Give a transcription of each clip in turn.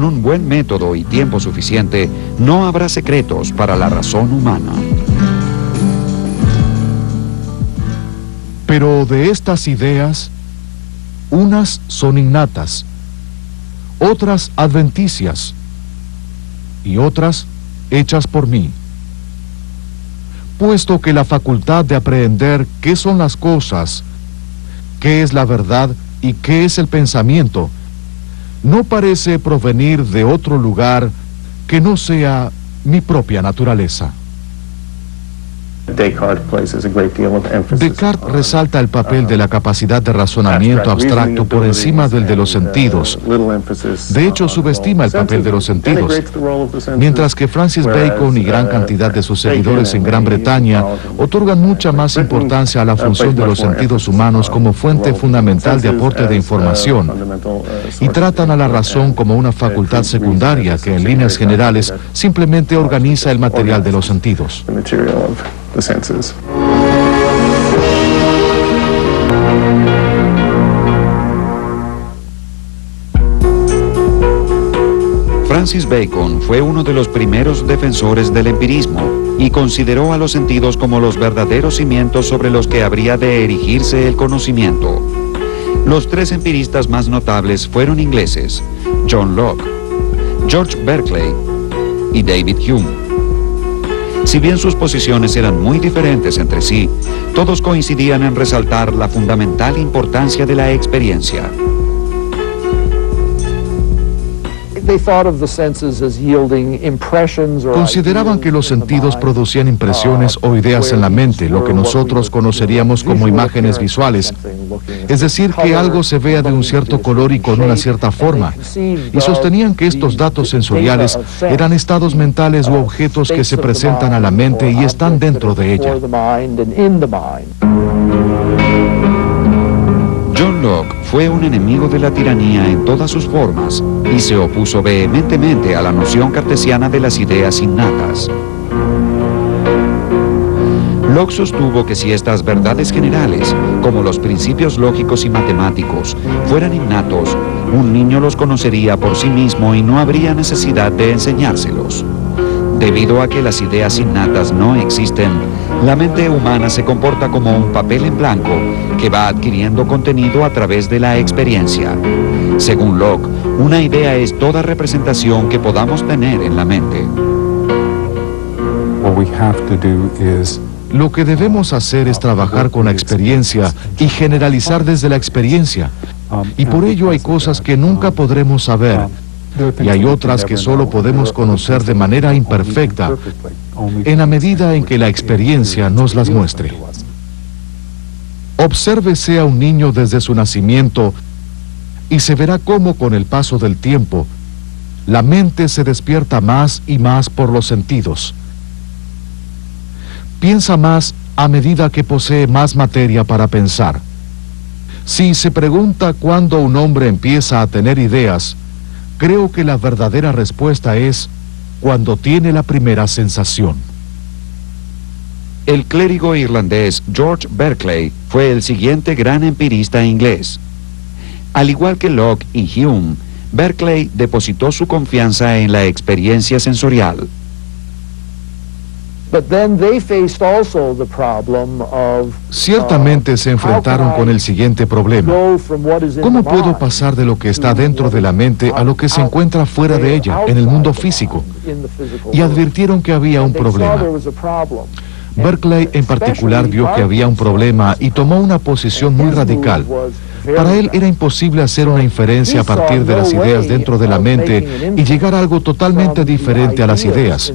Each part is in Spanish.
Con un buen método y tiempo suficiente, no habrá secretos para la razón humana. Pero de estas ideas, unas son innatas, otras adventicias y otras hechas por mí. Puesto que la facultad de aprehender qué son las cosas, qué es la verdad y qué es el pensamiento, no parece provenir de otro lugar que no sea mi propia naturaleza. Descartes resalta el papel de la capacidad de razonamiento abstracto por encima del de los sentidos. De hecho, subestima el papel de los sentidos, mientras que Francis Bacon y gran cantidad de sus seguidores en Gran Bretaña otorgan mucha más importancia a la función de los sentidos humanos como fuente fundamental de aporte de información, y tratan a la razón como una facultad secundaria que en líneas generales simplemente organiza el material de los sentidos. Francis Bacon fue uno de los primeros defensores del empirismo y consideró a los sentidos como los verdaderos cimientos sobre los que habría de erigirse el conocimiento. Los tres empiristas más notables fueron ingleses: John Locke, George Berkeley y David Hume. Si bien sus posiciones eran muy diferentes entre sí, todos coincidían en resaltar la fundamental importancia de la experiencia. Consideraban que los sentidos producían impresiones o ideas en la mente, lo que nosotros conoceríamos como imágenes visuales. Es decir, que algo se vea de un cierto color y con una cierta forma. Y sostenían que estos datos sensoriales eran estados mentales u objetos que se presentan a la mente y están dentro de ella. John Locke fue un enemigo de la tiranía en todas sus formas y se opuso vehementemente a la noción cartesiana de las ideas innatas. Locke sostuvo que si estas verdades generales, como los principios lógicos y matemáticos, fueran innatos, un niño los conocería por sí mismo y no habría necesidad de enseñárselos. Debido a que las ideas innatas no existen, la mente humana se comporta como un papel en blanco que va adquiriendo contenido a través de la experiencia. Según Locke, una idea es toda representación que podamos tener en la mente. Lo que debemos hacer es trabajar con la experiencia y generalizar desde la experiencia. Y por ello hay cosas que nunca podremos saber. Y hay otras que solo podemos conocer de manera imperfecta, en la medida en que la experiencia nos las muestre. Obsérvese a un niño desde su nacimiento y se verá cómo con el paso del tiempo, la mente se despierta más y más por los sentidos. Piensa más a medida que posee más materia para pensar. Si se pregunta cuándo un hombre empieza a tener ideas, creo que la verdadera respuesta es cuando tiene la primera sensación. El clérigo irlandés George Berkeley fue el siguiente gran empirista inglés. Al igual que Locke y Hume, Berkeley depositó su confianza en la experiencia sensorial. Ciertamente se enfrentaron con el siguiente problema: ¿cómo puedo pasar de lo que está dentro de la mente a lo que se encuentra fuera de ella, en el mundo físico? Y advirtieron que había un problema. Berkeley en particular vio que había un problema y tomó una posición muy radical. Para él era imposible hacer una inferencia a partir de las ideas dentro de la mente y llegar a algo totalmente diferente a las ideas.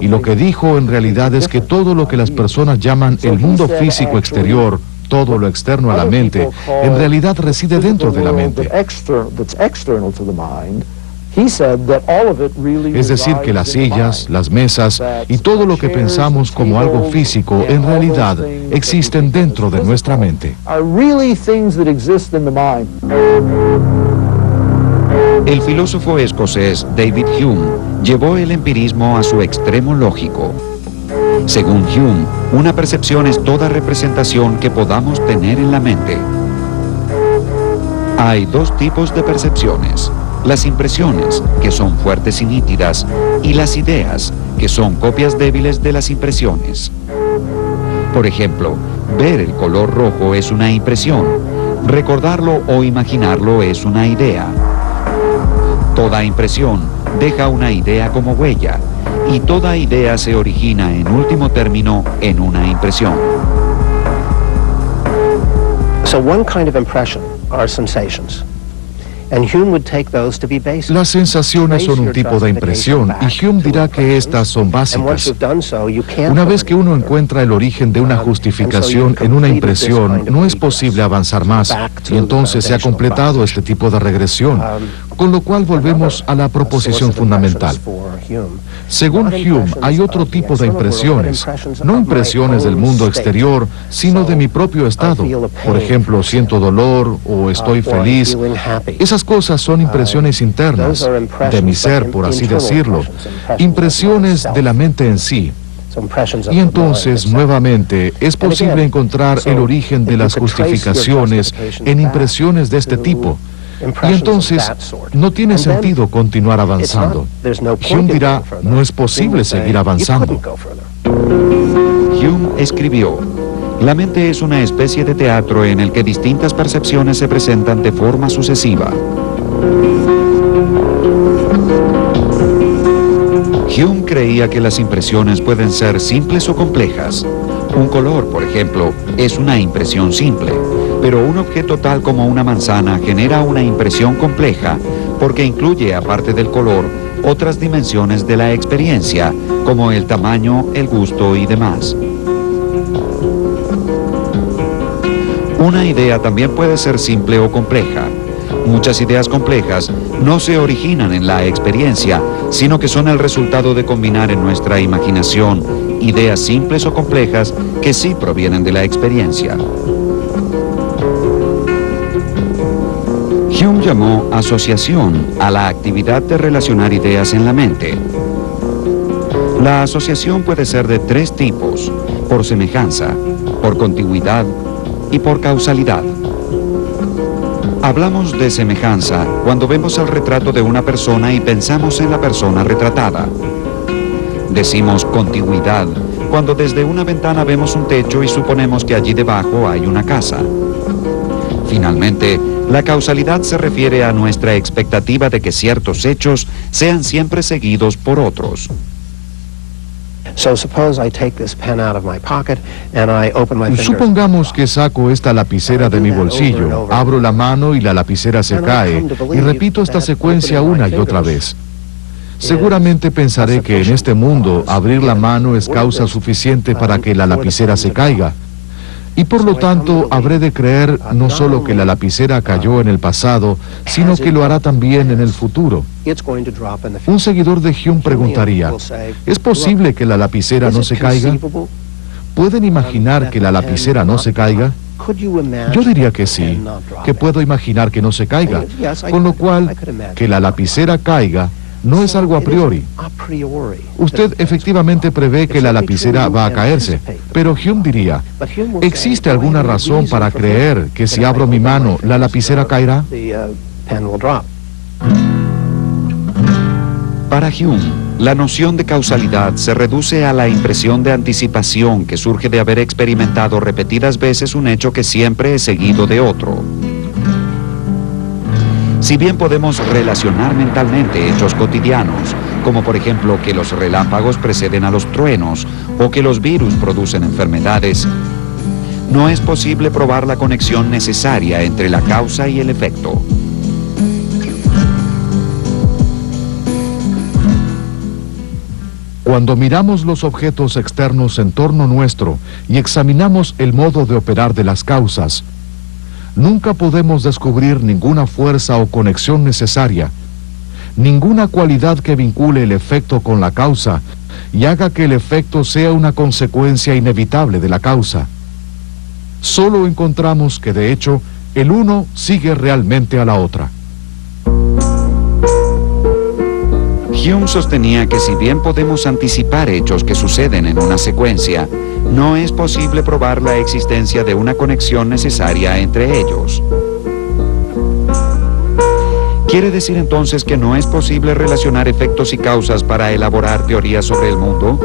Y lo que dijo en realidad es que todo lo que las personas llaman el mundo físico exterior, todo lo externo a la mente, en realidad reside dentro de la mente. Es decir, que las sillas, las mesas y todo lo que pensamos como algo físico, en realidad existen dentro de nuestra mente. El filósofo escocés David Hume llevó el empirismo a su extremo lógico. Según Hume, una percepción es toda representación que podamos tener en la mente. Hay dos tipos de percepciones: las impresiones, que son fuertes y nítidas, y las ideas, que son copias débiles de las impresiones. Por ejemplo, ver el color rojo es una impresión, recordarlo o imaginarlo es una idea. Toda impresión deja una idea como huella, y toda idea se origina en último término en una impresión. So one kind of impression are sensations. And Hume would take those to be basic. Las sensaciones son un tipo de impresión y Hume dirá que estas son básicas. Una vez que uno encuentra el origen de una justificación en una impresión, no es posible avanzar más, y entonces se ha completado este tipo de regresión, con lo cual volvemos a la proposición fundamental. Según Hume, hay otro tipo de impresiones, no impresiones del mundo exterior, sino de mi propio estado. Por ejemplo, siento dolor o estoy feliz. Esas cosas son impresiones internas, de mi ser, por así decirlo, impresiones de la mente en sí. Y entonces, nuevamente, es posible encontrar el origen de las justificaciones en impresiones de este tipo. Y entonces, no tiene sentido continuar avanzando. Hume dirá, no es posible seguir avanzando. Hume escribió: la mente es una especie de teatro en el que distintas percepciones se presentan de forma sucesiva. Hume creía que las impresiones pueden ser simples o complejas. Un color, por ejemplo, es una impresión simple, pero un objeto tal como una manzana genera una impresión compleja porque incluye, aparte del color, otras dimensiones de la experiencia, como el tamaño, el gusto y demás. Una idea también puede ser simple o compleja. Muchas ideas complejas no se originan en la experiencia, sino que son el resultado de combinar en nuestra imaginación ideas simples o complejas que sí provienen de la experiencia. Hume llamó asociación a la actividad de relacionar ideas en la mente. La asociación puede ser de tres tipos: por semejanza, por contigüidad y por causalidad. Hablamos de semejanza cuando vemos el retrato de una persona y pensamos en la persona retratada. Decimos contigüidad cuando desde una ventana vemos un techo y suponemos que allí debajo hay una casa. Finalmente, la causalidad se refiere a nuestra expectativa de que ciertos hechos sean siempre seguidos por otros. Supongamos que saco esta lapicera de mi bolsillo, abro la mano y la lapicera se cae, y repito esta secuencia una y otra vez. Seguramente pensaré que en este mundo abrir la mano es causa suficiente para que la lapicera se caiga. Y por lo tanto habré de creer no solo que la lapicera cayó en el pasado, sino que lo hará también en el futuro. Un seguidor de Hume preguntaría, ¿es posible que la lapicera no se caiga? ¿Pueden imaginar que la lapicera no se caiga? Yo diría que sí, que puedo imaginar que no se caiga, con lo cual, que la lapicera caiga no es algo a priori. Usted efectivamente prevé que la lapicera va a caerse, pero Hume diría, ¿existe alguna razón para creer que si abro mi mano, la lapicera caerá? Para Hume, la noción de causalidad se reduce a la impresión de anticipación que surge de haber experimentado repetidas veces un hecho que siempre es seguido de otro. Si bien podemos relacionar mentalmente hechos cotidianos, como por ejemplo que los relámpagos preceden a los truenos o que los virus producen enfermedades, no es posible probar la conexión necesaria entre la causa y el efecto. Cuando miramos los objetos externos en torno nuestro y examinamos el modo de operar de las causas, nunca podemos descubrir ninguna fuerza o conexión necesaria, ninguna cualidad que vincule el efecto con la causa y haga que el efecto sea una consecuencia inevitable de la causa. Solo encontramos que, de hecho, el uno sigue realmente a la otra. Hume sostenía que si bien podemos anticipar hechos que suceden en una secuencia, no es posible probar la existencia de una conexión necesaria entre ellos. ¿Quiere decir entonces que no es posible relacionar efectos y causas para elaborar teorías sobre el mundo?